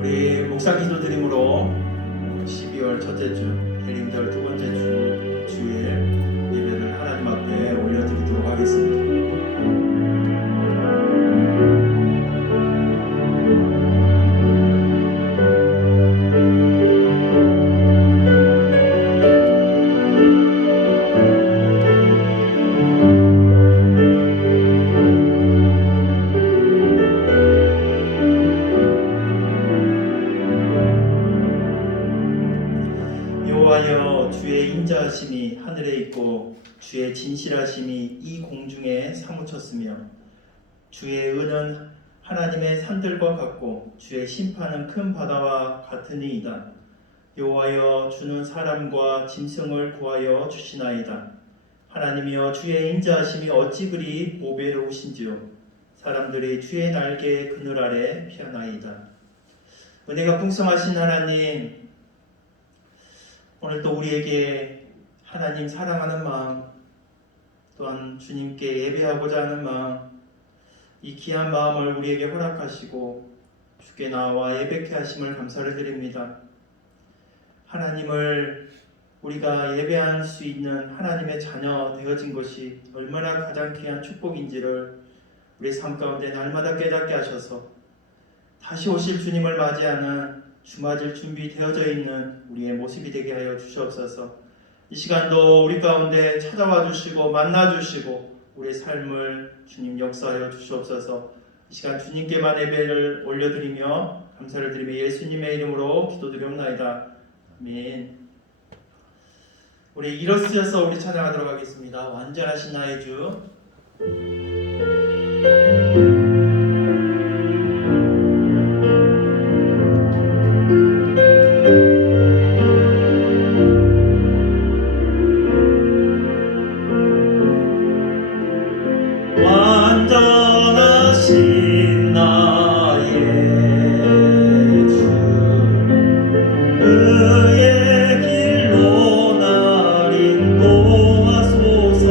우리 목사 기도 드림으로 12월 첫째 주, 대림절 두 번째 주일 예배를 하나님 앞에 올려드리도록 하겠습니다. 여호와여, 주의 인자하심이 하늘에 있고 주의 진실하심이 이 공중에 사무쳤으며 주의 은은 하나님의 산들과 같고 주의 심판은 큰 바다와 같으니이다. 여호와여, 주는 사람과 짐승을 구하여 주시나이다. 하나님이여, 주의 인자하심이 어찌 그리 보배로우신지요. 사람들이 주의 날개 그늘 아래 피하나이다. 은혜가 풍성하신 하나님, 오늘 또 우리에게 하나님 사랑하는 마음, 또한 주님께 예배하고자 하는 마음, 이 귀한 마음을 우리에게 허락하시고 주께 나와 예배케 하심을 감사를 드립니다. 하나님을 우리가 예배할 수 있는 하나님의 자녀 되어진 것이 얼마나 가장 귀한 축복인지를 우리 삶 가운데 날마다 깨닫게 하셔서 다시 오실 주님을 맞이하는 주맞을 준비되어져 있는 우리의 모습이 되게 하여 주시옵소서. 이 시간도 우리 가운데 찾아와 주시고 만나 주시고 우리의 삶을 주님 역사하여 주시옵소서. 이 시간 주님께만 예배를 올려드리며 감사를 드리며 예수님의 이름으로 기도드리옵나이다. 아멘. 우리 일어서셔서 우리 찬양하도록 하겠습니다. 완전하신 나의 주. 완전하신 나의 주, 그의 길로 날 인도하소서.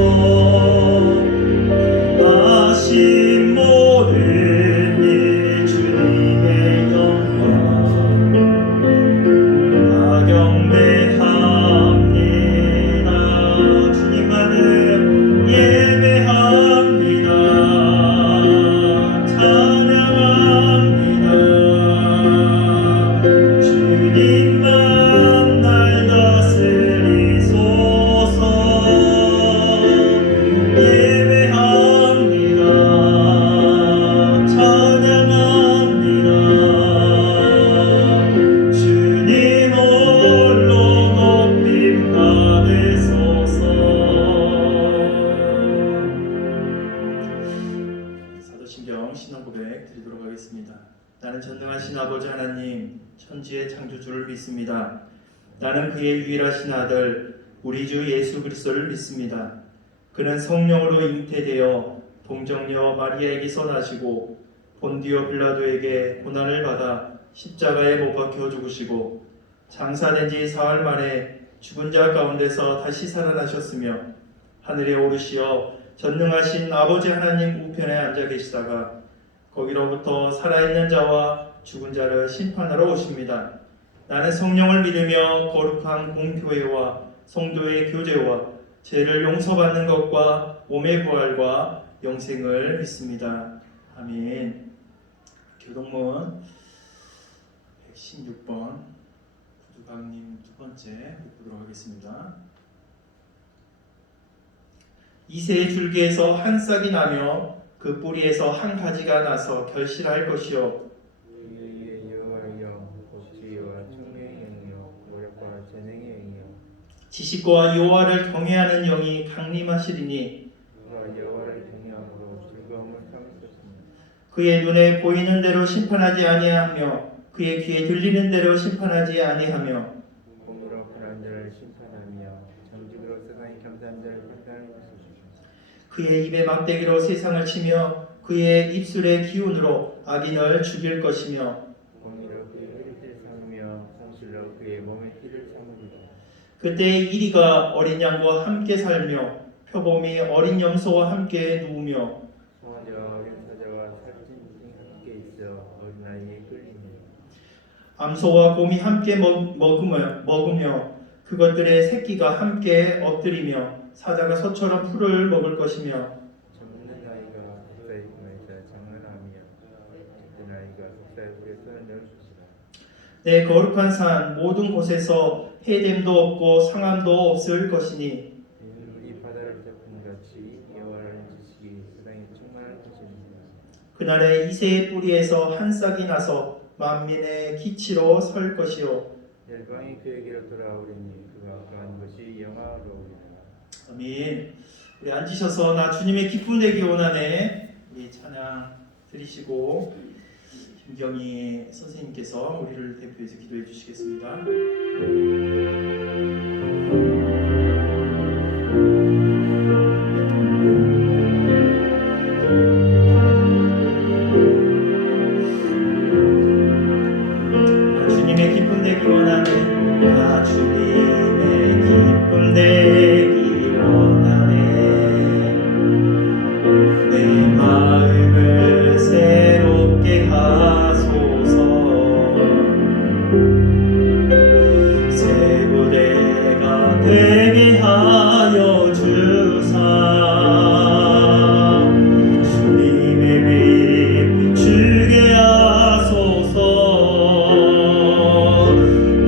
행하신 모든 일 주님의 영광 다 경배합니다. 주님만을 예배합니다. 찬양합니다. 주님만 날 다스리소서. 예배합니다. 찬양합니다. 주님 홀로 높임 받으소서. 사도신경 신앙 고백 드리도록 하겠습니다. 나는 전능하신 아버지 하나님, 천지의 창조주를 믿습니다. 나는 그의 유일하신 아들 우리 주 예수 그리스도를 믿습니다. 그는 성령으로 잉태되어 동정녀 마리아에게서 나시고 본디오 빌라도에게 고난을 받아 십자가에 못 박혀 죽으시고 장사된 지 사흘 만에 죽은 자 가운데서 다시 살아나셨으며 하늘에 오르시어 전능하신 아버지 하나님 우편에 앉아 계시다가 거기로부터 살아있는 자와 죽은 자를 심판하러 오십니다. 나는 성령을 믿으며 거룩한 공교회와 성도의 교제와 죄를 용서받는 것과 몸의 부활과 영생을 믿습니다. 아멘. 교동문 116번 구두강님 두 번째 보도록 하겠습니다. 이새의 줄기에서 한 싹이 나며 그 뿌리에서 한 가지가 나서 결실할 것이요 여호와여, 복지와 청명의 영이요 노력과 재능의 영이요 지식과 여호와를 경외하는 영이 강림하시리니 그가 여호와를 경외함으로 즐거움을 삼으셨습니다. 그의 눈에 보이는 대로 심판하지 아니하며 그의 귀에 들리는 대로 심판하지 아니하며 공의로 불한 자를 심판하며 정직으로 세상에 겸사한 자를 판단하는 것이시오. 그의 입에 막대기로 세상을 치며 그의 입술의 기운으로 악인을 죽일 것이며 공의로 그의 허리띠를 삼으며 성실로 그의 몸의 띠를 삼으리라. 그때 이리가 어린 양과 함께 살며 표범이 어린 염소와 함께 누우며 성화자와 어린 사자와 살찐 함께 있어 어린아이의 끌림이라. 암소와 곰이 함께 먹으며 그것들의 새끼가 함께 엎드리며 사자가 소처럼 풀을 먹을 것이며 젊은 아이가 속사의 꿈에서 장난하며 죽은 아이가 속사의 불에 손을 넣을 것이라. 내 거룩한 산 모든 곳에서 해됨도 없고 상함도 없을 것이니 이는 우리 바다를 덮은 같이 여호와라는 지식이 세상에 충만할 것입니다. 그날에 이새의 뿌리에서 한 싹이 나서 만민의 기치로 설 것이요 열방이 그에게로 돌아오리니 그가 거한 것이 영화로우리라. 아멘. 우리 앉으셔서 나 주님의 기쁨 되기 원하네 우리 찬양 드리시고 김경희 선생님께서 우리를 대표해서 기도해 주시겠습니다. 주님의 기쁨 되기 원하네 나 주님의 기쁨 되기 원하네 내 마음을 새롭게 하소서 새 부대가 되게 하여 주사 주님의 빛 비추게 하소서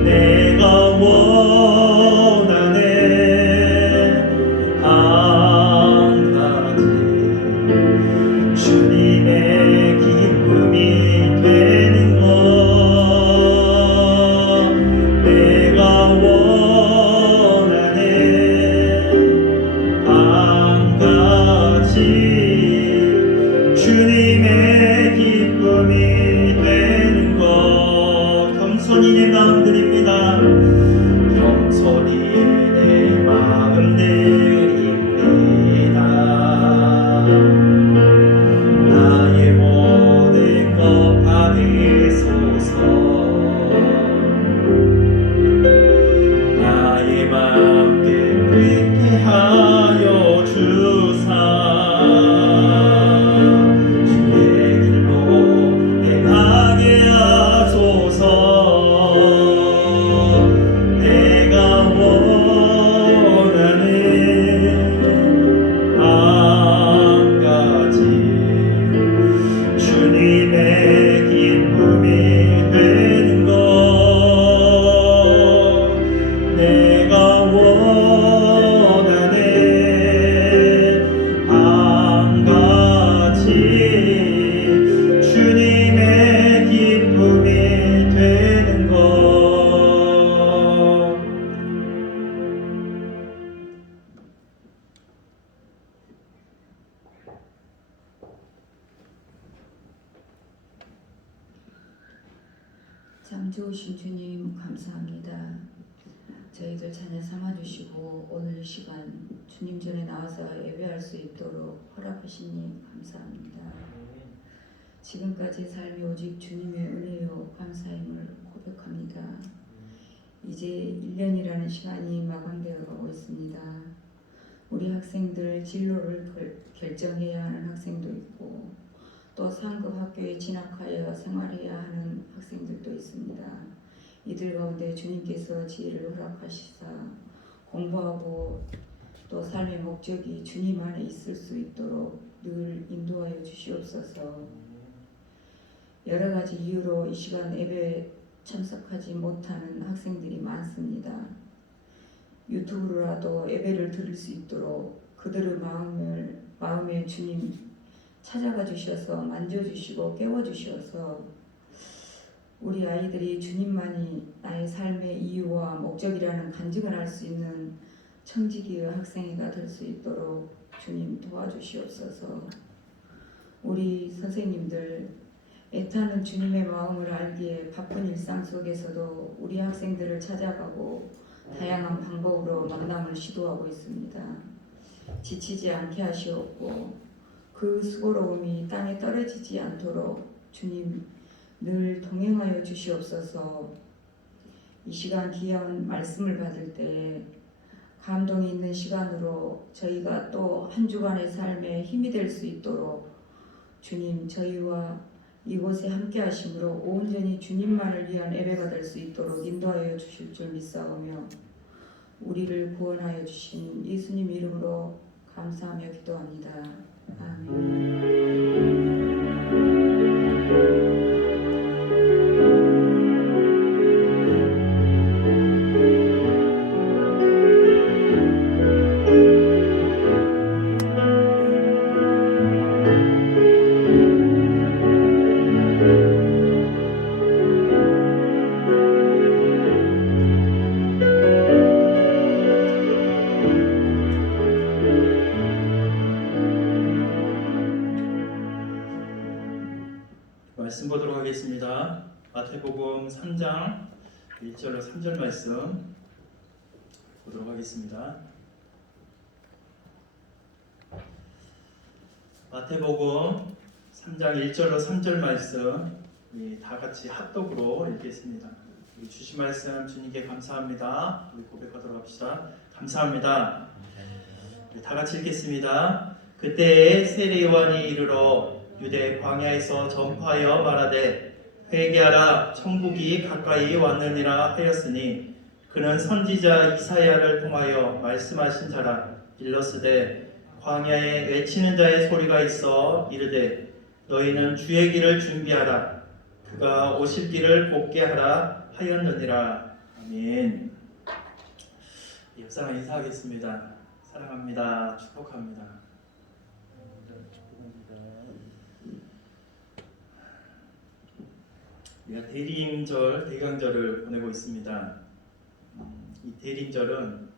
내가 원하네 한 가지 주님의 기쁨이 되는 것 내가 원하네 한 가지 주님의 기쁨이 되는 것 겸손히 내 마음 드립니다. 겸손히 내 마음 드립니다. 나의 모든 것 받으소서 나의 마음 깨끗게 하여 주사 주의 길로 행하게 하소서 내가 원하는 한 가지 주님의 기쁨이 되는 것 내가 원하네 한 가지 주님의 기쁨이 되는 것 참 좋으신 주님 감사합니다. 저희들 찬양 삼아주시고 오늘 이 시간 주님 전에 나와서 예배할 수 있도록 허락하시니 감사합니다. 지금까지 삶이 오직 주님의 은혜요 감사임을 고백합니다. 이제 1년이라는 시간이 마감되어 가고 있습니다. 우리 학생들 진로를 결정해야 하는 학생도 있고 또 상급 학교에 진학하여 생활해야 하는 학생들도 있습니다. 이들 가운데 주님께서 지혜를 허락하시사 공부하고 또 삶의 목적이 주님 안에 있을 수 있도록 늘 인도하여 주시옵소서. 여러 가지 이유로 이 시간 예배에 참석하지 못하는 학생들이 많습니다. 유튜브로라도 예배를 들을 수 있도록 그들의 마음에 주님 찾아가 주셔서 만져주시고 깨워주셔서 우리 아이들이 주님만이 나의 삶의 이유와 목적이라는 간증을 할 수 있는 청지기의 학생회가 될 수 있도록 주님 도와주시옵소서. 우리 선생님들 애타는 주님의 마음을 알기에 바쁜 일상 속에서도 우리 학생들을 찾아가고 다양한 방법으로 만남을 시도하고 있습니다. 지치지 않게 하시옵고 그 수고로움이 땅에 떨어지지 않도록 주님 늘 동행하여 주시옵소서. 이 시간 귀한 말씀을 받을 때 감동이 있는 시간으로 저희가 또 한 주간의 삶에 힘이 될 수 있도록 주님 저희와 이곳에 함께 하심으로 온전히 주님만을 위한 예배가 될 수 있도록 인도하여 주실 줄 믿사오며 우리를 구원하여 주신 예수님 이름으로 감사하며 기도합니다. 아멘. 말씀 보도록 하겠습니다. 마태복음 3장 1절로 3절 말씀 보도록 하겠습니다. 마태복음 3장 1절로 3절 말씀 다 같이 합독으로 읽겠습니다. 주신 말씀 주님께 감사합니다. 우리 고백하도록 합시다. 감사합니다. 다 같이 읽겠습니다. 그때에 세례 요한이 이르러 유대 광야에서 전파하여 말하되 회개하라 천국이 가까이 왔느니라 하였으니 그는 선지자 이사야를 통하여 말씀하신 자라. 일러스되 광야에 외치는 자의 소리가 있어 이르되 너희는 주의 길을 준비하라 그가 오실 길을 곱게 하라 하였느니라. 아멘. 옆사람 인사하겠습니다. 사랑합니다. 축복합니다. 우리가 대림절, 대강절을 보내고 있습니다. 이 대림절은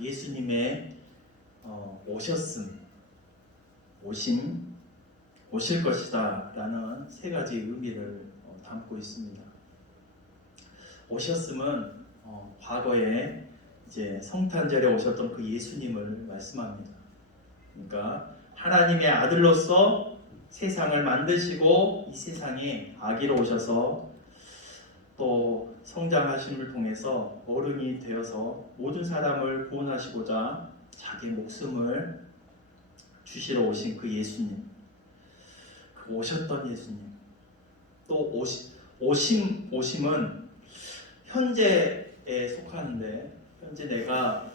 예수님의 오셨음, 오실 것이다 라는 세 가지 의미를 담고 있습니다. 오셨음은 과거에 이제 성탄절에 오셨던 그 예수님을 말씀합니다. 그러니까 하나님의 아들로서 세상을 만드시고 이 세상에 아기로 오셔서 또 성장하심을 통해서 어른이 되어서 모든 사람을 구원하시고자 자기 목숨을 주시러 오신 그 예수님, 그 오셨던 예수님. 또 오심은 현재에 속하는데 현재 내가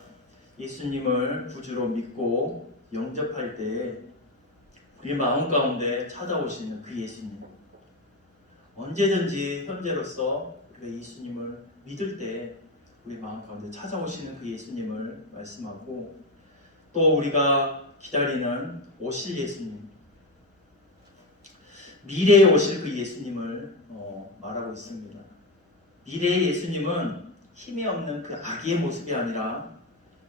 예수님을 구주로 믿고 영접할 때 우리 마음 가운데 찾아오시는 그 예수님. 언제든지 현재로서 우리가 예수님을 믿을 때 우리 마음 가운데 찾아오시는 그 예수님을 말씀하고 또 우리가 기다리는 오실 예수님, 미래에 오실 그 예수님을 말하고 있습니다. 미래의 예수님은 힘이 없는 그 아기의 모습이 아니라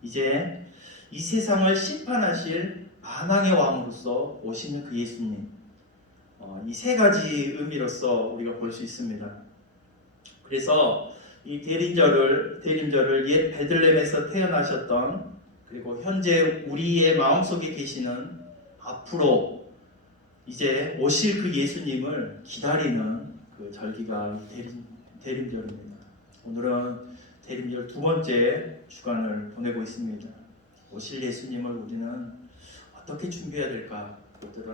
이제 이 세상을 심판하실 만왕의 왕으로서 오시는 그 예수님, 이 세 가지 의미로서 우리가 볼 수 있습니다. 그래서 이 대림절을 옛 베들레헴에서 태어나셨던 그리고 현재 우리의 마음속에 계시는 앞으로 이제 오실 그 예수님을 기다리는 그 절기가 대림절입니다. 오늘은 대림절 두 번째 주간을 보내고 있습니다. 오실 예수님을 우리는 어떻게 준비해야 될까? 그것들을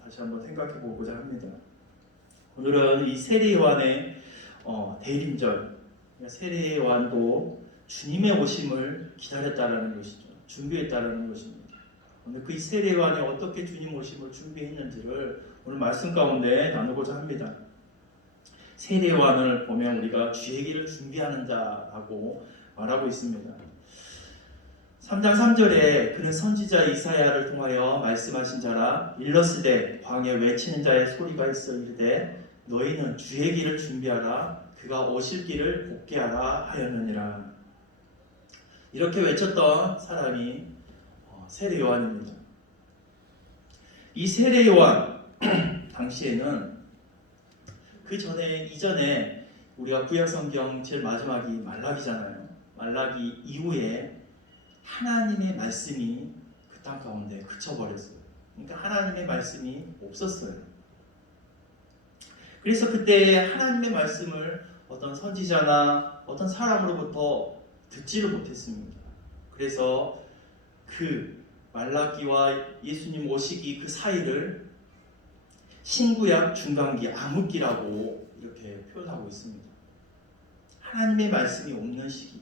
다시 한번 생각해 보고자 합니다. 오늘은 이 세례 요한의 대림절, 세례 요한도 주님의 오심을 기다렸다라는 것이죠. 준비했다라는 것입니다. 오늘 그 세례 요한이 어떻게 주님 오심을 준비했는지를 오늘 말씀 가운데 나누고자 합니다. 세례 요한을 보면 우리가 주의 길을 준비하는 자라고 말하고 있습니다. 3장 3절에 그는 선지자 이사야를 통하여 말씀하신 자라. 일러스되 광야에 외치는 자의 소리가 있어 이르되 너희는 주의 길을 준비하라 그가 오실 길을 곱게 하라 하였느니라. 이렇게 외쳤던 사람이 세례 요한입니다. 이 세례 요한 당시에는 그 이전에 우리가 구약 성경 제일 마지막이 말라기잖아요. 말라기 이후에 하나님의 말씀이 그 땅 가운데 그쳐버렸어요. 그러니까 하나님의 말씀이 없었어요. 그래서 그때 하나님의 말씀을 어떤 선지자나 어떤 사람으로부터 듣지를 못했습니다. 그래서 그 말라기와 예수님 오시기 그 사이를 신구약 중간기 암흑기라고 이렇게 표현하고 있습니다. 하나님의 말씀이 없는 시기,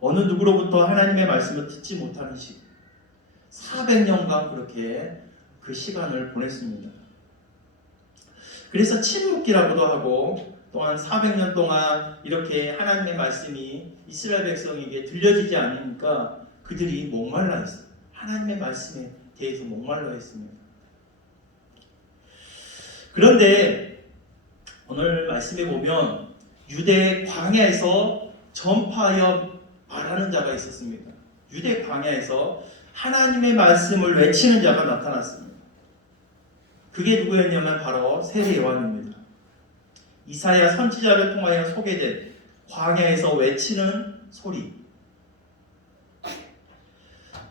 어느 누구로부터 하나님의 말씀을 듣지 못하는 시기, 400년간 그렇게 그 시간을 보냈습니다. 그래서 침묵기라고도 하고, 또한 400년 동안 이렇게 하나님의 말씀이 이스라엘 백성에게 들려지지 않으니까 그들이 목말라 했어요. 하나님의 말씀에 대해서 목말라 했습니다. 그런데 오늘 말씀에 보면 유대 광야에서 전파하여 말하는 자가 있었습니다. 유대 광야에서 하나님의 말씀을 외치는 자가 나타났습니다. 그게 누구였냐면 바로 세례 요한입니다. 이사야 선지자를 통하여 소개된 광야에서 외치는 소리.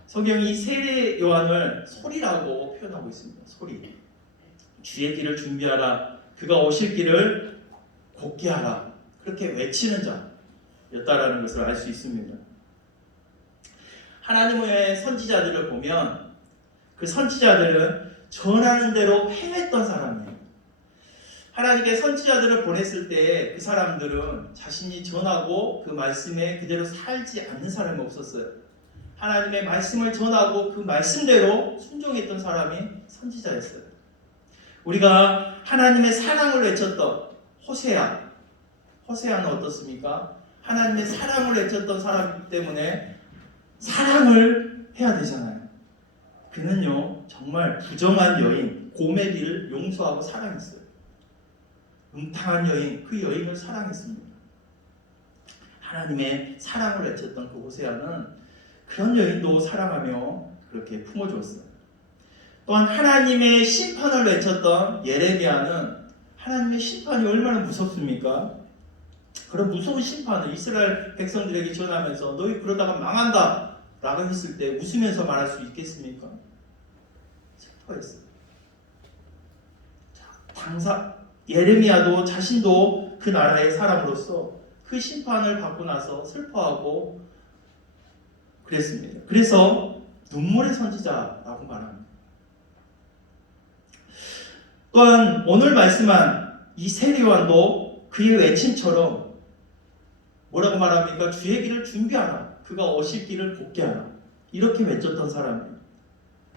성경이 세례 요한을 소리라고 표현하고 있습니다. 소리. 주의 길을 준비하라. 그가 오실 길을 곧게 하라. 그렇게 외치는 자였다라는 것을 알 수 있습니다. 하나님의 선지자들을 보면 그 선지자들은 전하는 대로 행했던 사람이에요. 하나님께 선지자들을 보냈을 때 그 사람들은 자신이 전하고 그 말씀에 그대로 살지 않는 사람이 없었어요. 하나님의 말씀을 전하고 그 말씀대로 순종했던 사람이 선지자였어요. 우리가 하나님의 사랑을 외쳤던 호세아는 어떻습니까? 하나님의 사랑을 외쳤던 사람 때문에 사랑을 해야 되잖아요. 그는요 정말 부정한 여인 고멜이를 용서하고 사랑했어요. 음탕한 여인, 그 여인을 사랑했습니다. 하나님의 사랑을 외쳤던 그 호세아는 그런 여인도 사랑하며 그렇게 품어주었어요. 또한 하나님의 심판을 외쳤던 예레미야는 하나님의 심판이 얼마나 무섭습니까? 그런 무서운 심판을 이스라엘 백성들에게 전하면서 너희 그러다가 망한다 라고 했을 때 웃으면서 말할 수 있겠습니까? 슬퍼했어요. 예레미야도 자신도 그 나라의 사람으로서 그 심판을 받고 나서 슬퍼하고 그랬습니다. 그래서 눈물의 선지자라고 말합니다. 또한 오늘 말씀한 이 세례 요한도 그의 외침처럼 뭐라고 말합니까? 주의 길을 준비하라. 그가 오실 길을 곧게 하라. 이렇게 외쳤던 사람이에요.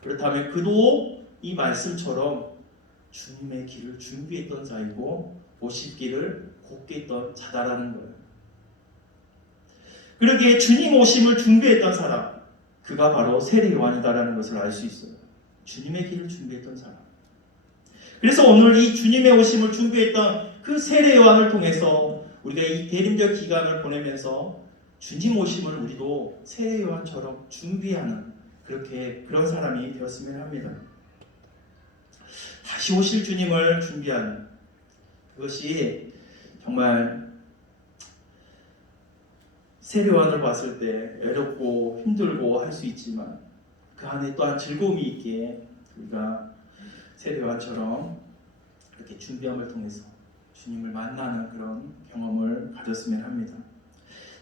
그렇다면 그도 이 말씀처럼 주님의 길을 준비했던 자이고 오실 길을 곧게 했던 자다라는 거예요. 그러기에 주님 오심을 준비했던 사람, 그가 바로 세례 요한이다라는 것을 알 수 있어요. 주님의 길을 준비했던 사람. 그래서 오늘 이 주님의 오심을 준비했던 그 세례 요한을 통해서 우리가 이 대림절 기간을 보내면서 주님 오심을 우리도 세례 요한처럼 준비하는 그런 사람이 되었으면 합니다. 다시 오실 주님을 준비하는 그것이 정말 세례 요한을 봤을 때 외롭고 힘들고 할 수 있지만 그 안에 또한 즐거움이 있기에 우리가 세례 요한처럼 이렇게 준비함을 통해서 주님을 만나는 그런 경험을 가졌으면 합니다.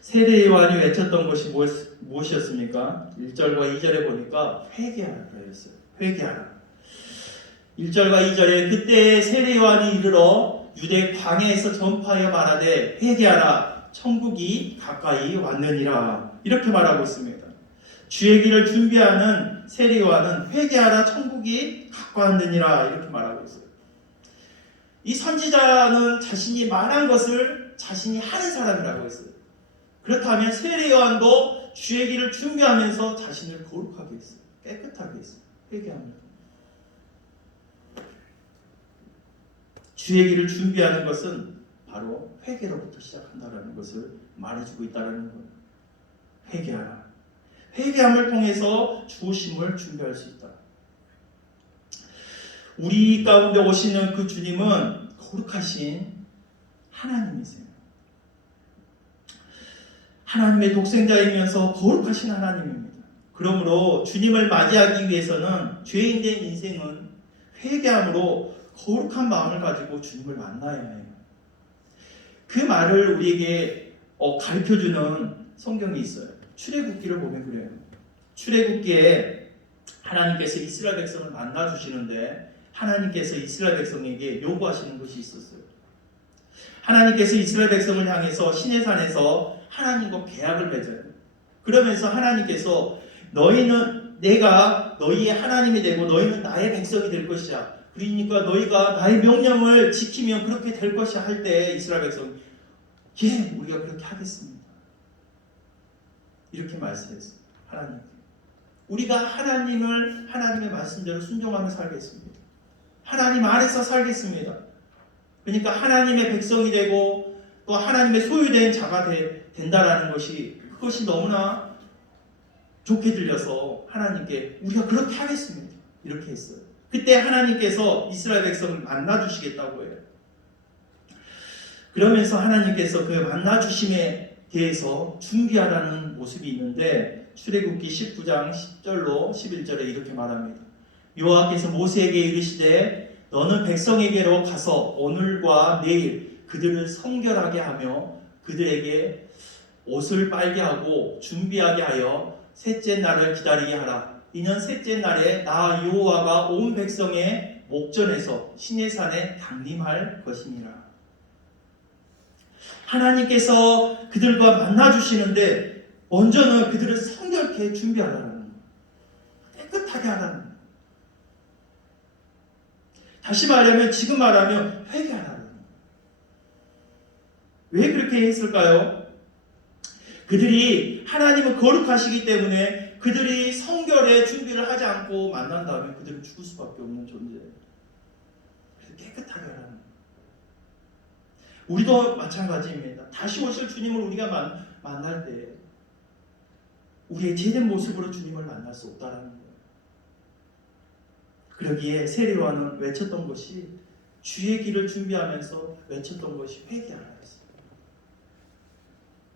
세례 요한이 외쳤던 것이 무엇이었습니까? 1절과 2절에 보니까 회개하라 그랬어요. 회개하라. 1절과 2절에 그때 세례 요한이 이르러 유대 광야에서 전파하여 말하되 회개하라 천국이 가까이 왔느니라 이렇게 말하고 있습니다. 주의 길을 준비하는 세례 요한은 회개하라 천국이 가까웠느니라 이렇게 말하고 있어요. 이 선지자는 자신이 말한 것을 자신이 하는 사람이라고 했어요. 그렇다면 세례 요한도 주의 길을 준비하면서 자신을 거룩하게 했어요. 깨끗하게 했어요. 회개합니다. 주의 길을 준비하는 것은 바로 회개로부터 시작한다는 것을 말해주고 있다는 거예요. 회개하라. 회개함을 통해서 주오심을 준비할 수 있다. 우리 가운데 오시는 그 주님은 거룩하신 하나님이세요. 하나님의 독생자이면서 거룩하신 하나님입니다. 그러므로 주님을 맞이하기 위해서는 죄인된 인생은 회개함으로 거룩한 마음을 가지고 주님을 만나야 해요. 그 말을 우리에게 가르쳐주는 성경이 있어요. 출애굽기를 보면 그래요. 출애굽기에 하나님께서 이스라엘 백성을 만나주시는데 하나님께서 이스라엘 백성에게 요구하시는 것이 있었어요. 하나님께서 이스라엘 백성을 향해서 시내산에서 하나님과 계약을 맺어요. 그러면서 하나님께서 너희는 내가 너희의 하나님이 되고 너희는 나의 백성이 될 것이야. 그러니까 너희가 나의 명령을 지키면 그렇게 될 것이야 할 때 이스라엘 백성이 예, 우리가 그렇게 하겠습니다. 이렇게 말씀했어요. 하나님. 우리가 하나님의 말씀대로 순종하며 살겠습니다. 하나님 안에서 살겠습니다. 그러니까 하나님의 백성이 되고 또 하나님의 소유된 자가 된다라는 것이 그것이 너무나 좋게 들려서 하나님께 우리가 그렇게 하겠습니다. 이렇게 했어요. 그때 하나님께서 이스라엘 백성을 만나주시겠다고 해요. 그러면서 하나님께서 그 만나주심에 대해서 준비하라는 모습이 있는데 출애굽기 19장 10절로 11절에 이렇게 말합니다. 여호와께서 모세에게 이르시되 너는 백성에게로 가서 오늘과 내일 그들을 성결하게 하며 그들에게 옷을 빨게 하고 준비하게 하여 셋째 날을 기다리게 하라. 이는 셋째 날에 나 여호와가 온 백성의 목전에서 시내산에 강림할 것이니라. 하나님께서 그들과 만나주시는데 먼저는 그들을 성결케 준비하라는 거예요. 깨끗하게 하라는 거예요. 다시 말하면 지금 말하면 회개하라는 거예요. 왜 그렇게 했을까요? 그들이 하나님은 거룩하시기 때문에 그들이 성결의 준비를 하지 않고 만난다면 그들은 죽을 수밖에 없는 존재예요. 그래서 깨끗하게 하라는 거예요. 우리도 마찬가지입니다. 다시 오실 주님을 우리가 만날 때 우리의 제된 모습으로 주님을 만날 수 없다는 거예요. 그러기에 세례요한은 외쳤던 것이 주의 길을 준비하면서 외쳤던 것이 회개하라 했어요.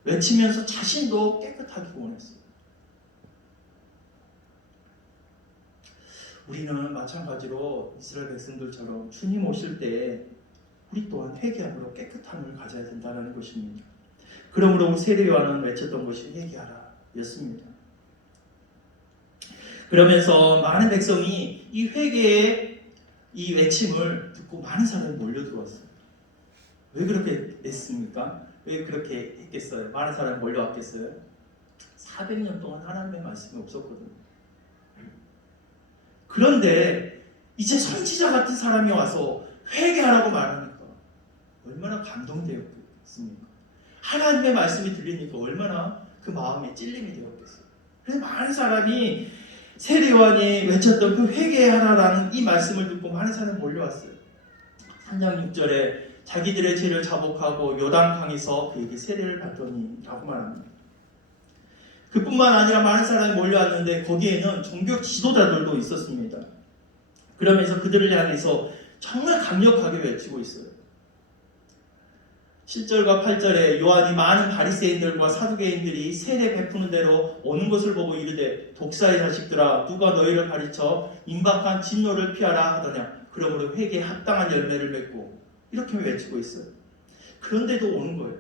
외치면서 자신도 깨끗하기 원했어요. 우리는 마찬가지로 이스라엘 백성들처럼 주님 오실 때 우리 또한 회개함으로 깨끗함을 가져야 된다는 것입니다. 그러므로 세례요한은 외쳤던 것이 회개하라 였습니다. 그러면서 많은 백성이 이 회개의 이 외침을 듣고 많은 사람이 몰려들어왔어요. 왜 그렇게 했습니까? 왜 그렇게 했겠어요? 많은 사람이 몰려왔겠어요? 400년 동안 하나님의 말씀이 없었거든요. 그런데 이제 선지자 같은 사람이 와서 회개하라고 말하니까 얼마나 감동되었겠습니까? 하나님의 말씀이 들리니까 얼마나 그 마음에 찔림이 되었겠어요. 그래서 많은 사람이 세례요한이 외쳤던 그 회개하라라는 이 말씀을 듣고 많은 사람이 몰려왔어요. 3장 6절에 자기들의 죄를 자복하고 요단강에서 그에게 세례를 받더니 라고 말합니다. 그뿐만 아니라 많은 사람이 몰려왔는데 거기에는 종교 지도자들도 있었습니다. 그러면서 그들을 향해서 정말 강력하게 외치고 있어요. 7절과 8절에 요한이 많은 바리새인들과 사두개인들이 세례 베푸는 대로 오는 것을 보고 이르되 독사의 자식들아 누가 너희를 가르쳐 임박한 진노를 피하라 하더냐. 그러므로 회개에 합당한 열매를 맺고 이렇게 외치고 있어요. 그런데도 오는 거예요.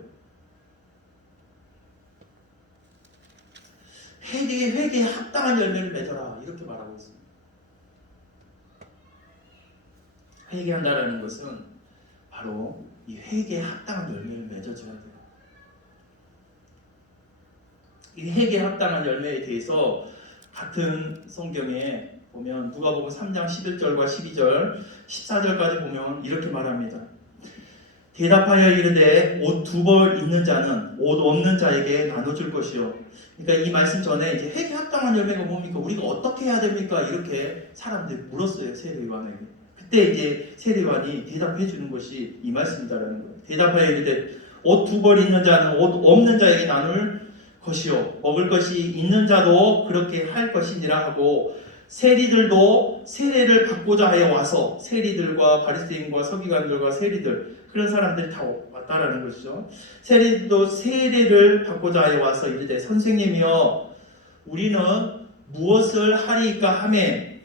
회개에 합당한 열매를 맺어라 이렇게 말하고 있습니다. 회개한다라는 것은 바로 이 회개에 합당한 열매를 맺어줘야 돼요. 이 회개에 합당한 열매에 대해서 같은 성경에 보면 누가복음 3장 11절과 12절 14절까지 보면 이렇게 말합니다. 대답하여 이르되 옷 2벌 있는 자는 옷 없는 자에게 나눠줄 것이요. 그러니까 이 말씀 전에 이제 회개 합당한 열매가 뭡니까? 우리가 어떻게 해야 됩니까? 이렇게 사람들이 물었어요. 세례요한에게. 그때 이제 세례요한이 대답해 주는 것이 이 말씀이다라는 거예요. 대답하여 이르되 옷 2벌 있는 자는 옷 없는 자에게 나눌 것이요 먹을 것이 있는 자도 그렇게 할 것이니라 하고 세리들도 세례를 받고자 하여 와서 세리들과 바리새인과 서기관들과 세리들 그런 사람들이 다 왔다라는 것이죠. 세리들도 세례를 받고자 하여 와서 이르되 선생님이여 우리는 무엇을 하리이까 하매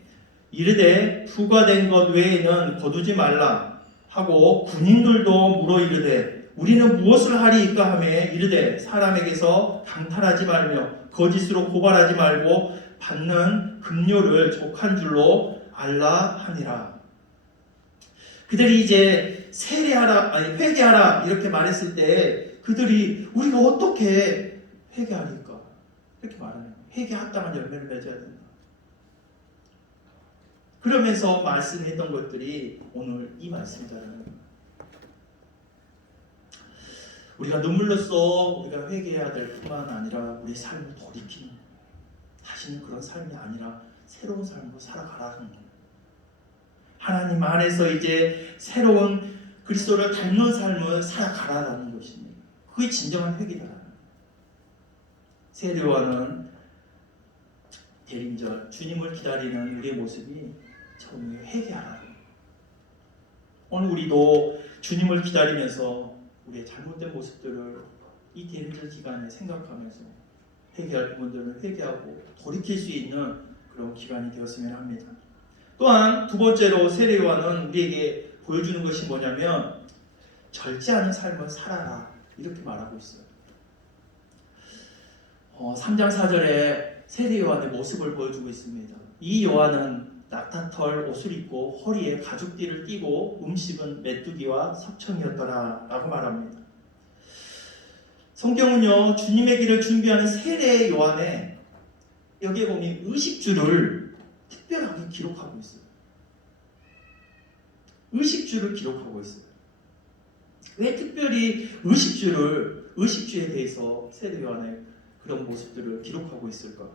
이르되 부과된 것 외에는 거두지 말라 하고 군인들도 물어 이르되 우리는 무엇을 하리이까 하매 이르되 사람에게서 강탈하지 말며 거짓으로 고발하지 말고 받는 급료를 족한 줄로 알라 하니라. 그들이 이제 세례하라, 아니 회개하라 이렇게 말했을 때 그들이 우리가 어떻게 회개하니까 이렇게 말하는 거예요. 회개 합당한 열매를 맺어야 된다. 그러면서 말씀했던 것들이 오늘 이 말씀이라는 거예요. 우리가 눈물로써 우리가 회개해야 될 뿐만 아니라 우리 삶을 돌이키는 거예요. 다시는 그런 삶이 아니라 새로운 삶으로 살아가라는 거예요. 하나님 안에서 이제 새로운 그리스도를 닮는 삶을 살아가라는 것입니다. 그게 진정한 회개라는 거예요. 세례요한은 대림절 주님을 기다리는 우리의 모습이 처음에 회개하라는 거예요. 오늘 우리도 주님을 기다리면서 우리의 잘못된 모습들을 이 대림절 기간에 생각하면서 회개할 부분들을 회개하고 돌이킬 수 있는 그런 기간이 되었으면 합니다. 또한 두 번째로 세례요한은 우리에게 보여주는 것이 뭐냐면 절제하는 삶을 살아라 이렇게 말하고 있어요. 3장 4절에 세례요한의 모습을 보여주고 있습니다. 이 요한은 낙타털 옷을 입고 허리에 가죽띠를 띠고 음식은 메뚜기와 석청이었더라 라고 말합니다. 성경은요 주님의 길을 준비하는 세례 요한에 여기에 보면 의식주를 특별하게 기록하고 있어요. 의식주를 기록하고 있어요. 왜 특별히 의식주에 대해서 세례 요한의 그런 모습들을 기록하고 있을까?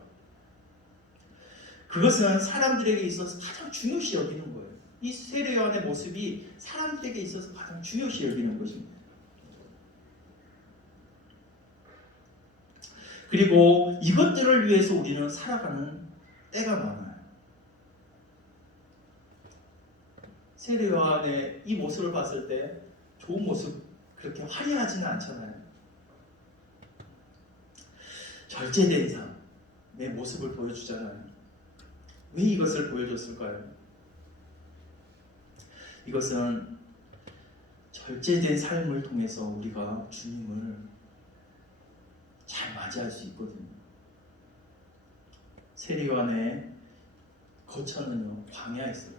그것은 사람들에게 있어서 가장 중요시 여기는 거예요. 이 세례 요한의 모습이 사람들에게 있어서 가장 중요시 여기는 것입니다. 그리고 이것들을 위해서 우리는 살아가는 때가 많아요. 세례 요한의 이 모습을 봤을 때 좋은 모습 그렇게 화려하지는 않잖아요. 절제된 삶의 모습을 보여주잖아요. 왜 이것을 보여줬을까요? 이것은 절제된 삶을 통해서 우리가 주님을 잘 맞이할 수 있거든요. 세례 요한의 거처는요 광야였어요.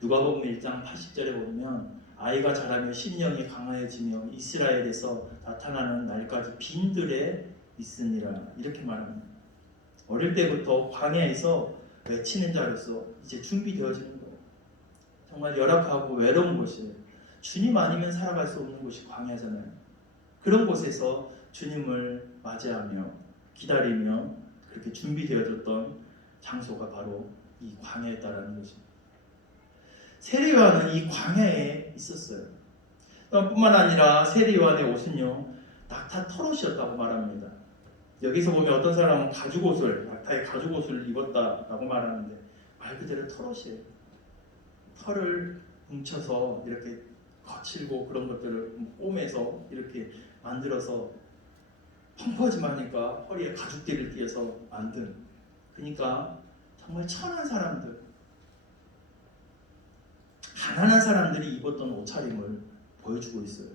누가복음 1장 80절에 보면 아이가 자라며 심령이 강하여지며 이스라엘에서 나타나는 날까지 빈들에 있으니라 이렇게 말합니다. 어릴 때부터 광야에서 외치는 자로서 이제 준비되어지는 거예요. 정말 열악하고 외로운 곳이에요. 주님 아니면 살아갈 수 없는 곳이 광야잖아요. 그런 곳에서 주님을 맞이하며 기다리며 그렇게 준비되어졌던 장소가 바로 이 광야였다라는 것입니다. 세례 요한은 이 광야에 있었어요. 뿐만 아니라 세례 요한의 옷은요 낙타 털옷이었다고 말합니다. 여기서 보면 어떤 사람은 낙타의 가죽옷을 입었다라고 말하는데 말 그대로 털옷이에요. 털을 뭉쳐서 이렇게 거칠고 그런 것들을 꿰매서 이렇게 만들어서 펑퍼짐하니까 허리에 가죽띠를 띄어서 만든, 그러니까 정말 천한 사람들, 가난한 사람들이 입었던 옷차림을 보여주고 있어요.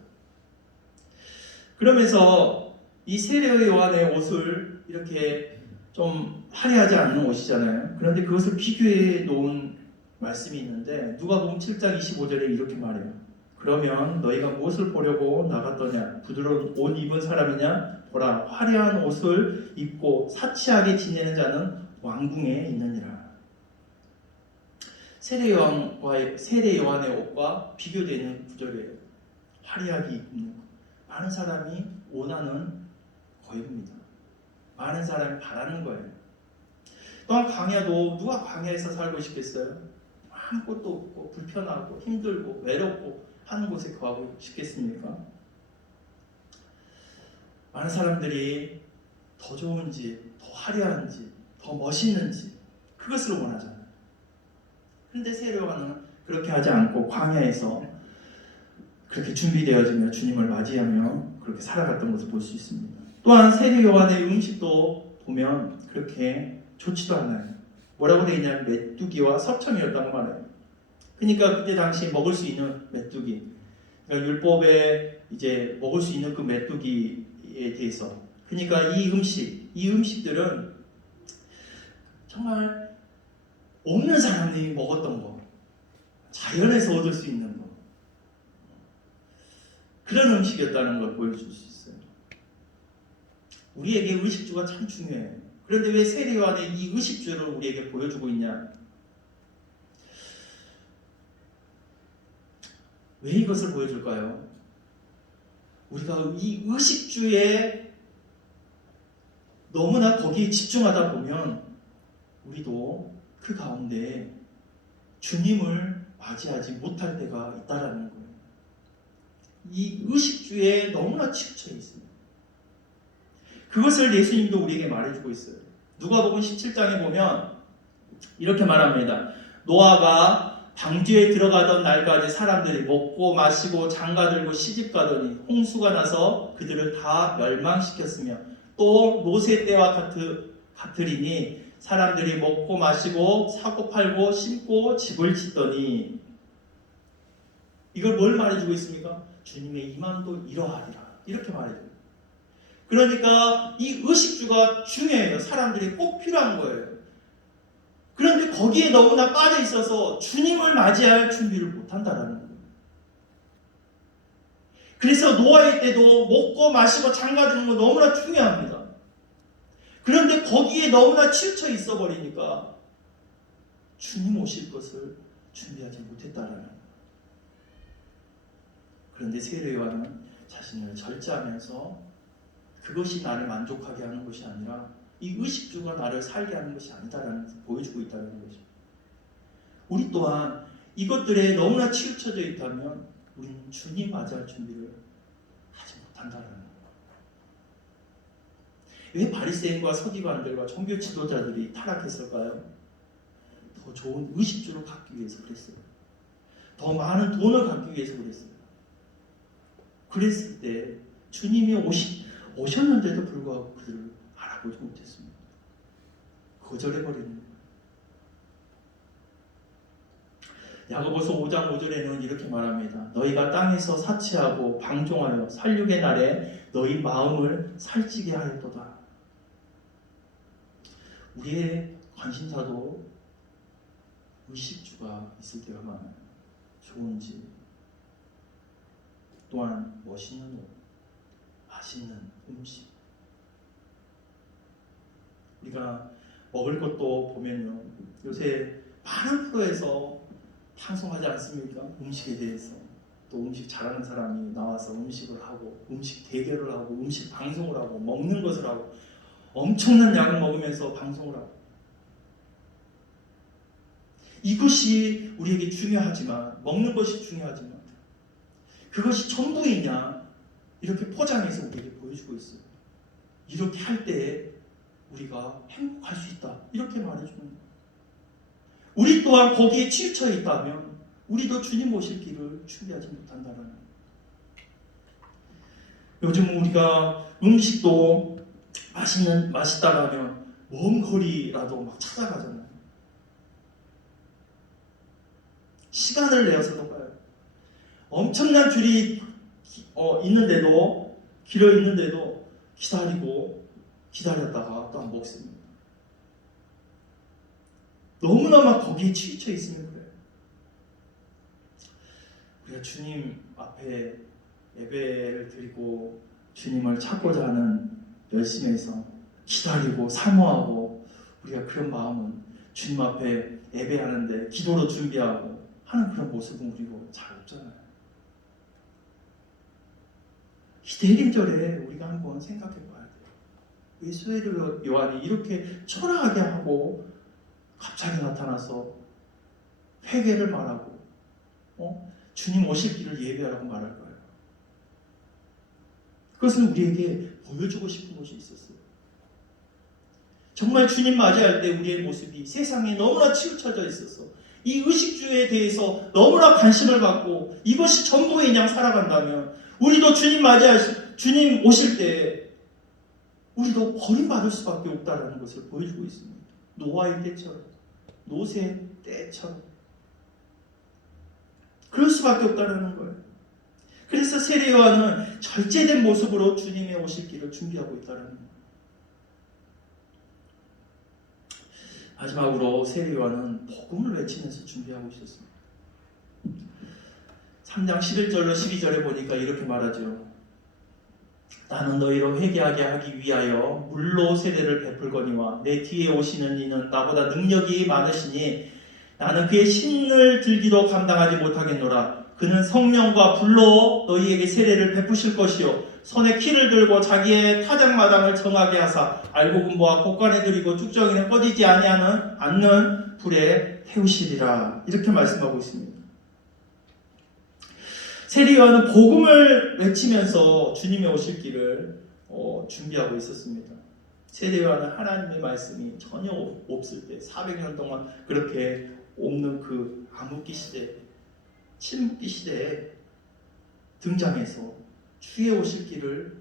그러면서 이 세례 요한의 옷을 이렇게 좀 화려하지 않는 옷이잖아요. 그런데 그것을 비교해 놓은 말씀이 있는데 누가복음 7장 25절에 이렇게 말해요. 그러면 너희가 무엇을 보려고 나갔더냐? 부드러운 옷 입은 사람이냐? 보라, 화려한 옷을 입고 사치하게 지내는 자는 왕궁에 있느니라. 세례 요한의 옷과 비교되는 구절이에요. 화려하게 입는 것. 많은 사람이 원하는 거입니다. 많은 사람이 바라는 거예요. 또한 광야도 누가 광야에서 살고 싶겠어요? 아무것도 없고 불편하고 힘들고 외롭고 하는 곳에 거하고 싶겠습니까? 많은 사람들이 더 좋은 집, 더 화려한 집, 더 멋있는 집, 그것을 원하잖아요. 그런데 세례 요한은 그렇게 하지 않고 광야에서 그렇게 준비되어지며 주님을 맞이하며 그렇게 살아갔던 것을 볼 수 있습니다. 또한 세례 요한의 음식도 보면 그렇게 좋지도 않아요. 뭐라고 되어 있냐면 메뚜기와 석청이었다고 말해요. 그러니까 그때 당시 먹을 수 있는 메뚜기, 그러니까 율법에 이제 먹을 수 있는 그 메뚜기에 대해서, 그러니까 이 음식들은 정말 없는 사람이 먹었던 거, 자연에서 얻을 수 있는 것, 그런 음식이었다는 걸 보여줄 수 있어요. 우리에게 의식주가 참 중요해요. 그런데 왜 세례요한의 이 의식주를 우리에게 보여주고 있냐? 왜 이것을 보여줄까요? 우리가 이 의식주에 너무나 거기에 집중하다 보면 우리도 그 가운데 주님을 맞이하지 못할 때가 있다라는 거예요. 이 의식주에 너무나 치우쳐 있습니다. 그것을 예수님도 우리에게 말해주고 있어요. 누가복음 17장에 보면 이렇게 말합니다. 노아가 방주에 들어가던 날까지 사람들이 먹고 마시고 장가들고 시집가더니 홍수가 나서 그들을 다 멸망시켰으며 또 노세 때와 같으리니 사람들이 먹고 마시고 사고 팔고 심고 집을 짓더니, 이걸 뭘 말해주고 있습니까? 주님의 임함도 이러하리라, 이렇게 말해줘요. 그러니까 이 의식주가 중요해요. 사람들이 꼭 필요한 거예요. 그런데 거기에 너무나 빠져 있어서 주님을 맞이할 준비를 못한다라는 거예요. 그래서 노아의 때도 먹고 마시고 장가드는 거 너무나 중요합니다. 그런데 거기에 너무나 치우쳐 있어 버리니까 주님 오실 것을 준비하지 못했다라는 거예요. 그런데 세례요한은 자신을 절제하면서 그것이 나를 만족하게 하는 것이 아니라 이 의식주가 나를 살게 하는 것이 아니다라는 것을 보여주고 있다는 거죠. 우리 또한 이것들에 너무나 치우쳐져 있다면 우리는 주님 맞이할 준비를 하지 못한다는 거예요. 왜 바리새인과 서기관들과 종교 지도자들이 타락했을까요? 더 좋은 의식주를 갖기 위해서 그랬어요. 더 많은 돈을 갖기 위해서 그랬어요. 그랬을 때 주님이 오셨는데도 불구하고 그들을 알아보지 못했습니다. 거절해버리는 거예요. 야고보서 5장 5절에는 이렇게 말합니다. 너희가 땅에서 사치하고 방종하여 살육의 날에 너희 마음을 살찌게 하였도다. 우리의 관심사도 의식주가 있을 때가 많아요. 좋은 집, 또한 멋있는 옷, 맛있는 음식. 우리가 먹을 것도 보면요, 요새 많은 프로에서 방송하지 않습니까? 음식에 대해서. 또 음식 잘하는 사람이 나와서 음식을 하고 음식 대결을 하고 음식 방송을 하고 먹는 것을 하고 엄청난 양을 먹으면서 방송을 하고, 이것이 우리에게 중요하지만, 먹는 것이 중요하지만 그것이 전부이냐, 이렇게 포장해서 우리에게 보여주고 있어요. 이렇게 할 때 우리가 행복할 수 있다, 이렇게 말해주는 거예요. 우리 또한 거기에 치우쳐 있다면 우리도 주님 오실 길을 준비하지 못한다는 거예요. 요즘 우리가 음식도 맛있다고 하면 먼 거리라도 막 찾아가잖아요. 시간을 내어서도 가요. 엄청난 줄이 있는데도, 길어 있는데도 기다렸다가 또 안 먹습니다. 너무나 막 거기에 치우쳐 있으면 그래요. 우리가 주님 앞에 예배를 드리고 주님을 찾고자 하는 열심에서 기다리고 사모하고, 우리가 그런 마음은 주님 앞에 예배하는데 기도로 준비하고 하는 그런 모습은 우리고 잘 없잖아요. 이 대림절에 우리가 한번 생각해 봐야 돼요. 왜 세례요한이 이렇게 초라하게 하고 갑자기 나타나서 회개를 말하고 주님 오실 길을 예배하라고 말할까요? 그것은 우리에게 보여주고 싶은 것이 있었어요. 정말 주님 맞이할 때 우리의 모습이 세상에 너무나 치우쳐져 있어서 이 의식주에 대해서 너무나 관심을 갖고 이것이 전부인 양 살아간다면 우리도 주님 오실 때 우리도 버림받을 수밖에 없다는 것을 보여주고 있습니다. 노아의 때처럼, 노세 때처럼 그럴 수밖에 없다는 거예요. 그래서 세례요한은 절제된 모습으로 주님의 오실 길을 준비하고 있다는 거예요. 마지막으로 세례요한은 복음을 외치면서 준비하고 있었습니다. 3장 11절로 12절에 보니까 이렇게 말하죠. 나는 너희로 회개하게 하기 위하여 물로 세례를 베풀거니와 내 뒤에 오시는 이는 나보다 능력이 많으시니 나는 그의 신을 들기도 감당하지 못하겠노라. 그는 성령과 불로 너희에게 세례를 베푸실 것이요 손에 키를 들고 자기의 타작마당을 정하게 하사 알고 분부와 곡간에 들이고 쭉정이는 꺼지지 않는 불에 태우시리라. 이렇게 말씀하고 있습니다. 세례요한은 복음을 외치면서 주님의 오실 길을 준비하고 있었습니다. 세례요한은 하나님의 말씀이 전혀 없을 때 400년 동안 그렇게 없는 그 암흑기 시대, 침묵기 시대에 등장해서 주의 오실 길을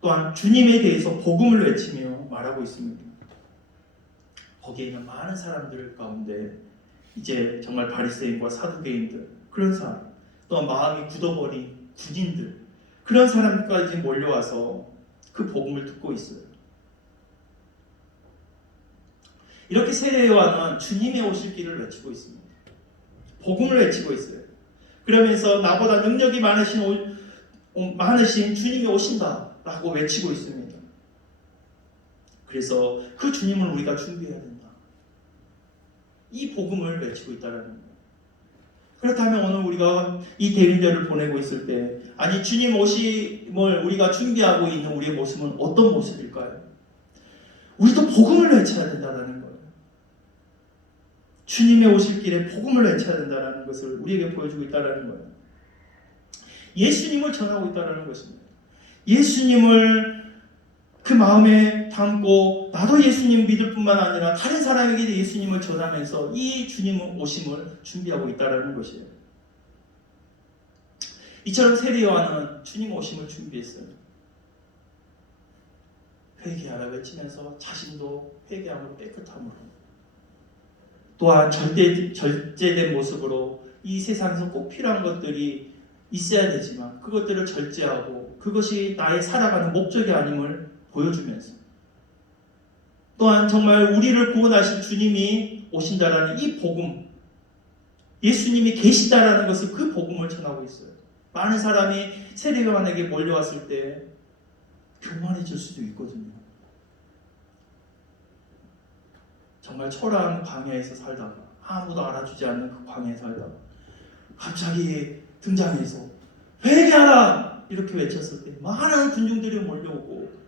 또한 주님에 대해서 복음을 외치며 말하고 있습니다. 거기에 있는 많은 사람들 가운데 이제 정말 바리새인과 사두개인들, 그런 사람, 또한 마음이 굳어버린 군인들, 그런 사람까지 몰려와서 그 복음을 듣고 있어요. 이렇게 세례요한은 주님의 오실 길을 외치고 있습니다. 복음을 외치고 있어요. 그러면서 나보다 능력이 많으신 주님이 오신다라고 외치고 있습니다. 그래서 그 주님을 우리가 준비해야 된다. 이 복음을 외치고 있다는 거예요. 그렇다면 오늘 우리가 이 대림절을 보내고 있을 때, 아니 주님 오심을 우리가 준비하고 있는 우리의 모습은 어떤 모습일까요? 우리도 복음을 외쳐야 된다는 거예요. 주님의 오실 길에 복음을 외쳐야 된다는 것을 우리에게 보여주고 있다는 거예요. 예수님을 전하고 있다는 것입니다. 예수님을 그 마음에 담고 나도 예수님 믿을 뿐만 아니라 다른 사람에게 예수님을 전하면서 이 주님 오심을 준비하고 있다는 것이에요. 이처럼 세례요한은 주님 오심을 준비했어요. 회개하라 외치면서 자신도 회개하고 깨끗함으로, 또한 절제된 모습으로 이 세상에서 꼭 필요한 것들이 있어야 되지만 그것들을 절제하고 그것이 나의 살아가는 목적이 아님을 보여주면서, 또한 정말 우리를 구원하실 주님이 오신다라는 이 복음, 예수님이 계시다라는 것을, 그 복음을 전하고 있어요. 많은 사람이 세례요한에게 몰려왔을 때 교만해질 수도 있거든요. 정말 초라한 광야에서 살다가, 아무도 알아주지 않는 그 광야에 살다가 갑자기 등장해서 회개하라! 이렇게 외쳤을 때 많은 군중들이 몰려오고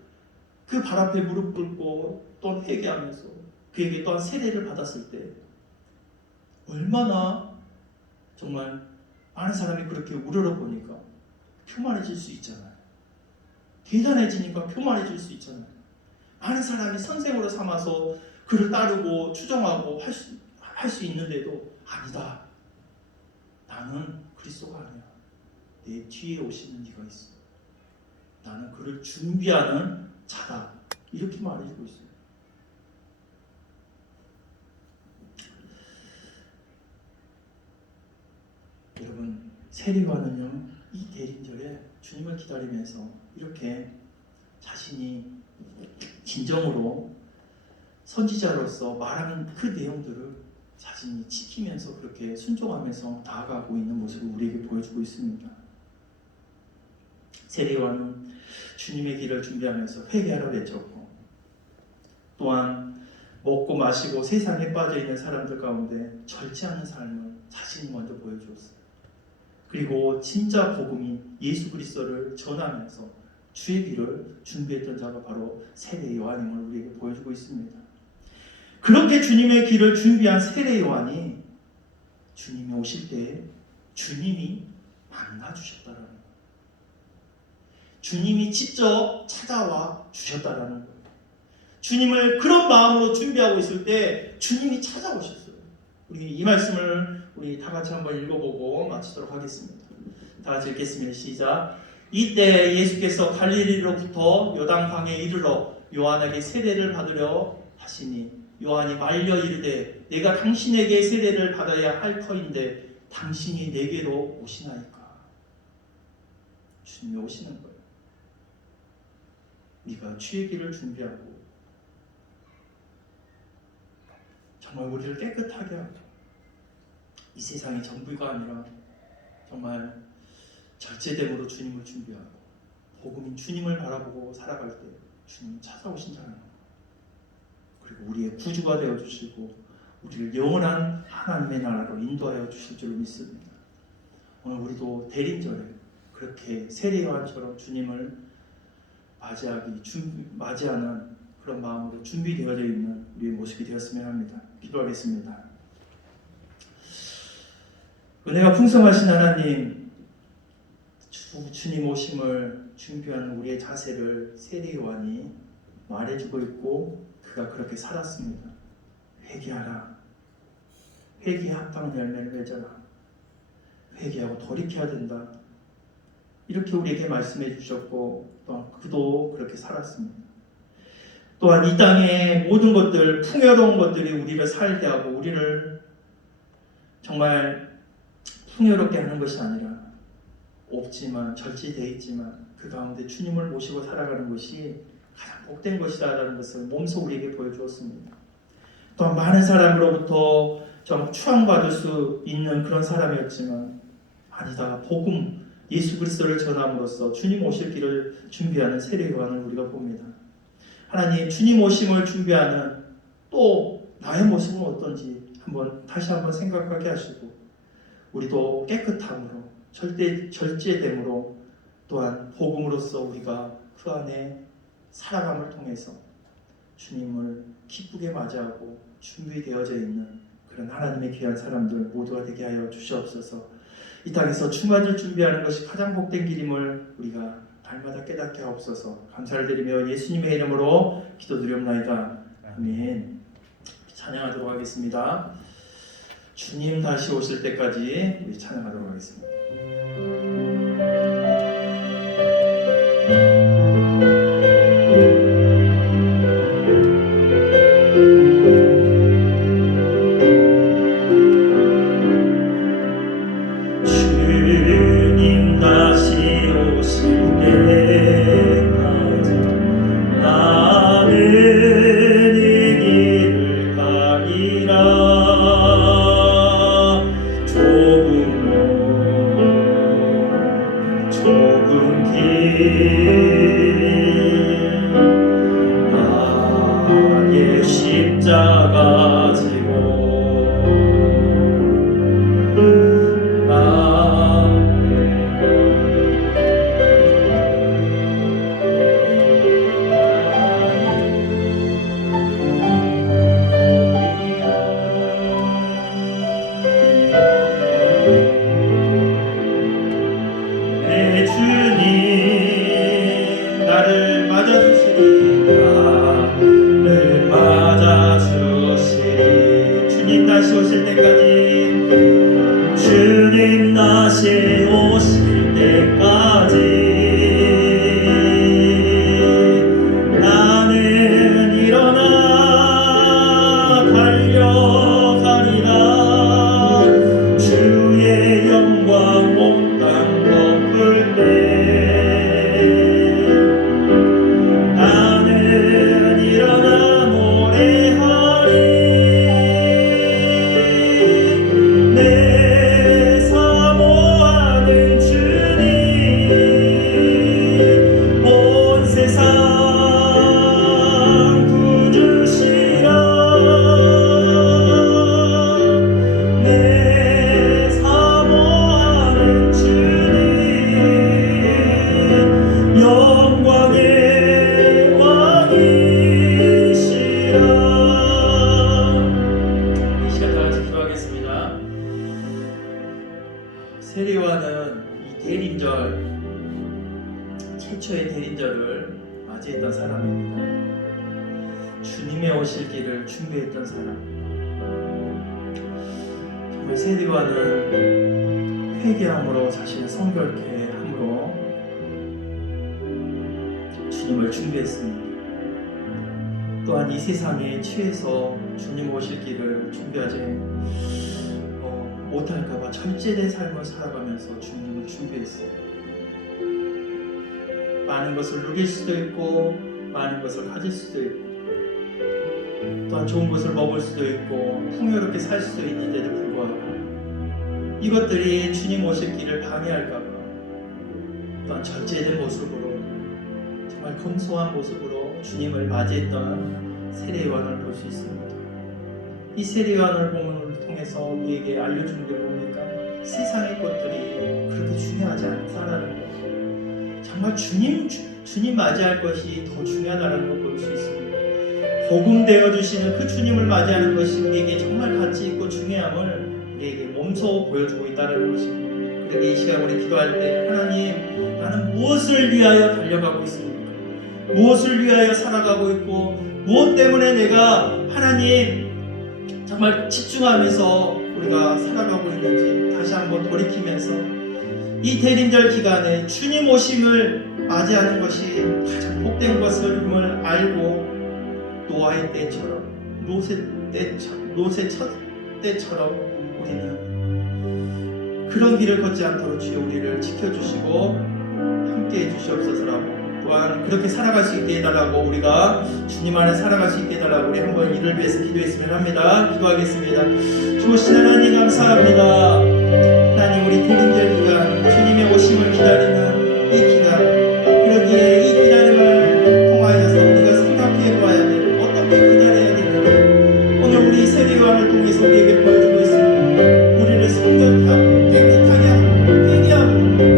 그 발 앞에 무릎 꿇고 또 회개하면서 그에게 또한 세례를 받았을 때 얼마나 정말 많은 사람이 그렇게 우러러보니까 교만해질 수 있잖아요. 대단해지니까 교만해질 수 있잖아요. 많은 사람이 선생으로 삼아서 그를 따르고 추종하고 할 수 있는데도, 아니다, 나는 그리스도가 아니야, 내 뒤에 오시는 네가 있어, 나는 그를 준비하는 자다, 이렇게 말해주고 있어요. 여러분, 세례요한은요 이 대림절에 주님을 기다리면서 이렇게 자신이 진정으로 선지자로서 말하는 그 내용들을 자신이 지키면서 그렇게 순종하면서 나아가고 있는 모습을 우리에게 보여주고 있습니다. 세례요한은 주님의 길을 준비하면서 회개하라 외쳤고, 또한 먹고 마시고 세상에 빠져있는 사람들 가운데 절제하는 삶을 자신이 먼저 보여주었어요. 그리고 진짜 복음인 예수 그리스도를 전하면서 주의 길을 준비했던 자가 바로 세례요한임을 우리에게 보여주고 있습니다. 그렇게 주님의 길을 준비한 세례요한이 주님이 오실 때 주님이 만나주셨다는 거예요. 주님이 직접 찾아와 주셨다는 거예요. 주님을 그런 마음으로 준비하고 있을 때 주님이 찾아오셨어요. 우리 이 말씀을 우리 다 같이 한번 읽어보고 마치도록 하겠습니다. 다 같이 읽겠습니다. 시작. 이때 예수께서 갈릴리로부터 요단강에 이르러 요한에게 세례를 받으려 하시니 요한이 말려 이르되 내가 당신에게 세례를 받아야 할 터인데 당신이 내게로 오시나이까. 주님이 오시는 거예요. 네가 주의 길을 준비하고 정말 우리를 깨끗하게 하고 이 세상이 전부가 아니라 정말 절제됨으로 주님을 준비하고 복음인 주님을 바라보고 살아갈 때 주님 찾아오신다는 것, 그리고 우리의 구주가 되어주시고 우리를 영원한 하나님의 나라로 인도하여 주실 줄 믿습니다. 오늘 우리도 대림절에 그렇게 세례요한처럼 주님을 맞이하는 그런 마음으로 준비되어져 있는 우리의 모습이 되었으면 합니다. 기도하겠습니다. 은혜가 풍성하신 하나님, 주님 오심을 준비하는 우리의 자세를 세례요한이 말해주고 있고 그가 그렇게 살았습니다. 회개하라. 회개에 합당한 열매를 맺어라. 회개하고 돌이켜야 된다. 이렇게 우리에게 말씀해 주셨고 또한 그도 그렇게 살았습니다. 또한 이 땅의 모든 것들, 풍요로운 것들이 우리를 살게 하고 우리를 정말 풍요롭게 하는 것이 아니라 없지만 절제되어 있지만 그 가운데 주님을 모시고 살아가는 것이 가장 복된 것이다라는 것을 몸소 우리에게 보여주었습니다. 또한 많은 사람으로부터 좀 추앙받을 수 있는 그런 사람이었지만 아니다, 복음 예수 그리스도를 전함으로써 주님 오실 길을 준비하는 세례요한을 우리가 봅니다. 하나님, 주님 오심을 준비하는 또 나의 모습은 어떤지 다시 한번 생각하게 하시고 우리도 깨끗함으로 절제됨으로 또한 복음으로써 우리가 그 안에 살아감을 통해서 주님을 기쁘게 맞이하고 준비되어져 있는 그런 하나님의 귀한 사람들 모두가 되게 하여 주시옵소서. 이 땅에서 충만을 준비하는 것이 가장 복된 길임을 우리가 날마다 깨닫게 하옵소서. 감사를 드리며 예수님의 이름으로 기도드리옵나이다. 아멘. 찬양하도록 하겠습니다. 주님 다시 오실 때까지 우리 찬양하도록 하겠습니다. 주님 다시 오실 때까지 나는 이 길을 가리라. 좁은 길 나의 십자가 지고 내 주님 나를 맞아주시리. 주님 다시 오실 때까지, 주님 다시 오실 때까지 나는 일어나 달려가리라. 주의 영광 온 땅 덮을 때 나는 일어나 노래하리. 내 사모하는 주님 온 세상 구주시라. 내 사모하는 주님 영광의 왕이시라. 이 시간 다 같이 기도하겠습니다. 세례요한은 이 대림절, 최초의 대림절을 맞이했던 사람입니다. 주님의 오실 길을 준비했던 사람. 정말 세례요한은 회개함으로 자신을 성결케 함으로 주님을 준비했습니다. 또한 이 세상에 취해서 주님 오실 길을 준비하지 못할까봐 절제된 삶을 살아가면서 주님을 준비했어요. 많은 것을 누릴 수도 있고 많은 것을 가질 수도 있고 또한 좋은 것을 먹을 수도 있고 풍요롭게 살 수도 있는데도 불구하고 이것들이 주님 오실 길을 방해할까봐 또한 절제된 모습으로 정말 검소한 모습으로 주님을 맞이했던 세례요한을 볼 수 있습니다. 이 세례요한을 통해서 우리에게 알려주는 게 뭡니까? 세상의 것들이 그렇게 중요하지 않다라는 것. 정말 주님 맞이할 것이 더 중요하다는 걸 볼 수 있습니다. 복음 되어주시는 그 주님을 맞이하는 것이 우리에게 정말 가치 있고 중요함을 우리에게 몸소 보여주고 있다는 것입니다. 그러기 이 시간 우리 기도할 때 하나님, 나는 무엇을 위하여 달려가고 있습니까? 무엇을 위하여 살아가고 있고 무엇 때문에 내가 하나님 정말 집중하면서 우리가 살아가고 있는지 다시 한번 돌이키면서 이 대림절 기간에 주님 오심을 맞이하는 것이 가장 복된 것임을 알고 노아의 때처럼 노새 첫 때처럼 우리는 그런 길을 걷지 않도록 주여 우리를 지켜주시고 함께해 주시옵소서라고, 또한 그렇게 살아갈 수 있게 해달라고, 우리가 주님 안에 살아갈 수 있게 해달라고 우리 한번 이를 위해서 기도했으면 합니다. 기도하겠습니다. 주신 하나님 감사합니다. 하나님, 우리 대림절 기간 주님의 오심을 기다리는 이 기간, 그러기에 이 기다림을 통하여서 우리가 생각해 봐야 될, 어떻게 기다려야 되는지 오늘 우리 세례요한을 통해서 우리에게 보여주고 있습니다. 우리를 성결하고 깨끗하게 하고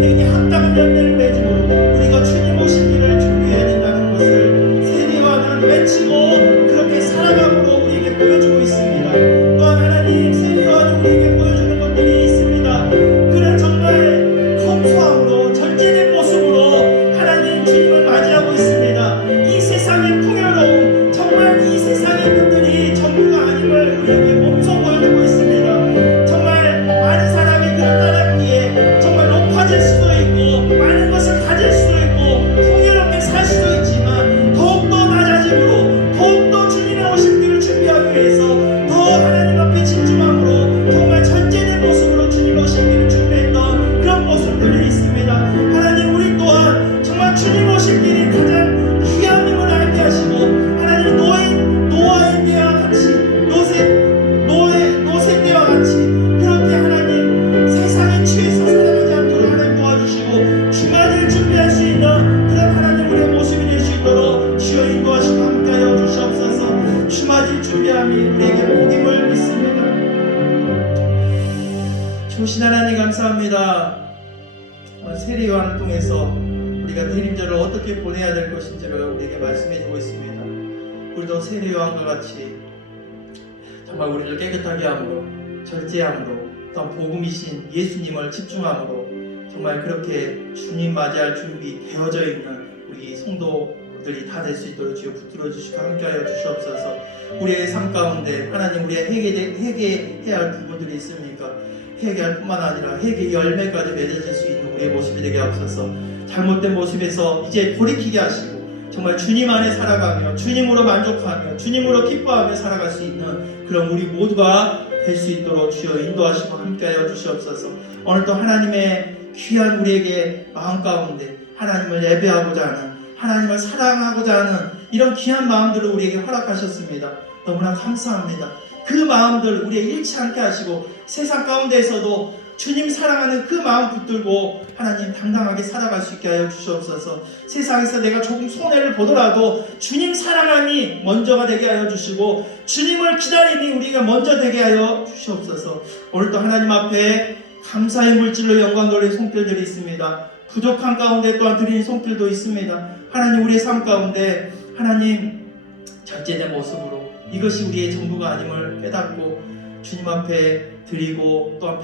회개 합당한 열매를 맺음으로 우리가 주님 오신 길을 준비해야 된다는 것을 세례요한은 외치고 그렇게 살아감으로 우리에게 보여주고 있습니다. 또한 하나님, 세례요한이 우리에게 보여주는 것들이 있습니다. 그는 정말 검소함으로 절제된 모습으로 하나님 주님을 맞이하고 있습니다. 이 세상의 풍요로움, 정말 이 세상의 것들이 전부가 아님을 우리에게 몸소 보여주고 있습니다. 정말 많은 사람이 그를 따랐기에 정말 높아질 수도 있고 많은 것을 가질 수도 있고 풍요롭게 살 수도 있지만 더욱더 낮아짐으로, 더욱더 주님의 오실 길을 준비하기 위해서 더 하나님 앞에 집중함으로 정말 절제된 모습으로 주님의 오실 길을 준비했던 그런 모습들이 있습니다. 하나님, 우리 또한 정말 주님 오실 길이 가장 귀함임을 알게 하시고 하나님, 노아의 때와 같이 노새 때와 같이 그렇게 하나님 세상에 취해서 살아가지 않도록 하나님 도와주시고 주말을 준비할 수 있는 그런 하나님 우리의 모습이 될 수 있도록 주여 인도하시고 함께하여 주시옵소서. 주말을 준비함이 우리에게 복임을 믿습니다. 주신 하나님 감사합니다. 오늘 세례요한을 통해서 우리가 대림절을 어떻게 보내야 될 것인지를 우리에게 말씀해주고 있습니다. 우리도 세례요한과 같이 정말 우리를 깨끗하게 함으로, 절제함으로, 또 복음이신 예수님을 집중함으로 정말 그렇게 주님 맞이할 준비 되어져 있는 우리 성도들이 다 될 수 있도록 주여 붙들어 주시고 함께하여 주시옵소서. 우리의 삶 가운데 하나님, 우리의 회개해야 할 부분들이 있습니까? 회개할 뿐만 아니라 회개 열매까지 맺어질 수 있는 우리의 모습이 되게 하옵소서. 잘못된 모습에서 이제 돌이키게 하시고 정말 주님 안에 살아가며 주님으로 만족하며 주님으로 기뻐하며 살아갈 수 있는 그런 우리 모두가 될 수 있도록 주여 인도하시고 함께하여 주시옵소서. 오늘도 하나님의 귀한 우리에게 마음 가운데 하나님을 예배하고자 하는, 하나님을 사랑하고자 하는 이런 귀한 마음들을 우리에게 허락하셨습니다. 너무나 감사합니다. 그 마음들 우리의 잃지 않게 하시고 세상 가운데에서도 주님 사랑하는 그 마음 붙들고 하나님 당당하게 살아갈 수 있게 하여 주시옵소서. 세상에서 내가 조금 손해를 보더라도 주님 사랑함이 먼저가 되게 하여 주시고 주님을 기다리니 우리가 먼저 되게 하여 주시옵소서. 오늘도 하나님 앞에 감사의 물질로 영광 돌릴 손길들이 있습니다. 부족한 가운데 또한 드리는 손길도 있습니다. 하나님, 우리의 삶 가운데 하나님 절제된 모습으로 이것이 우리의 전부가 아님을 깨닫고 주님 앞에 드리고 또한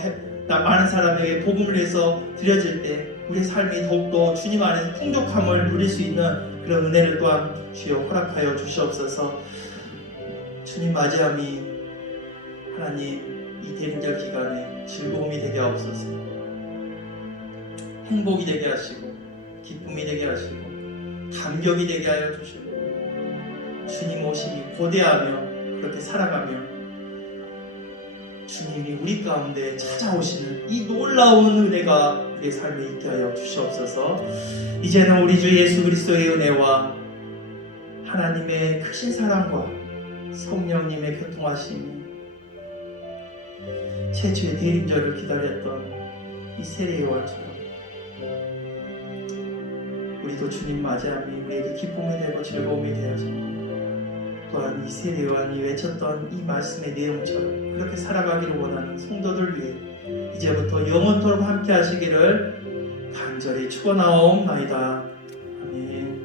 많은 사람에게 복음을 위해서 드려질 때 우리의 삶이 더욱더 주님 안에서 풍족함을 누릴 수 있는 그런 은혜를 또한 주여 허락하여 주시옵소서. 주님 맞이함이 하나님 이 대림절 기간에 즐거움이 되게 하옵소서. 행복이 되게 하시고 기쁨이 되게 하시고 감격이 되게 하여 주시고 주님 오심이 고대하며 그렇게 살아가며 주님이 우리 가운데 찾아오시는 이 놀라운 은혜가 우리의 삶에 있게 하여 주시옵소서. 이제는 우리 주 예수 그리스도의 은혜와 하나님의 크신 사랑과 성령님의 교통하심이 최초의 대인절을 기다렸던 이 세례 요한처럼 우리도 주님 맞이함이 우리에게 기쁨이 되고 즐거움이 되어서 또한 이 세례 요한이 외쳤던 이 말씀의 내용처럼 그렇게 살아가기를 원하는 성도들 위해 이제부터 영원토록 함께 하시기를 간절히 축원하옵나이다. 아멘.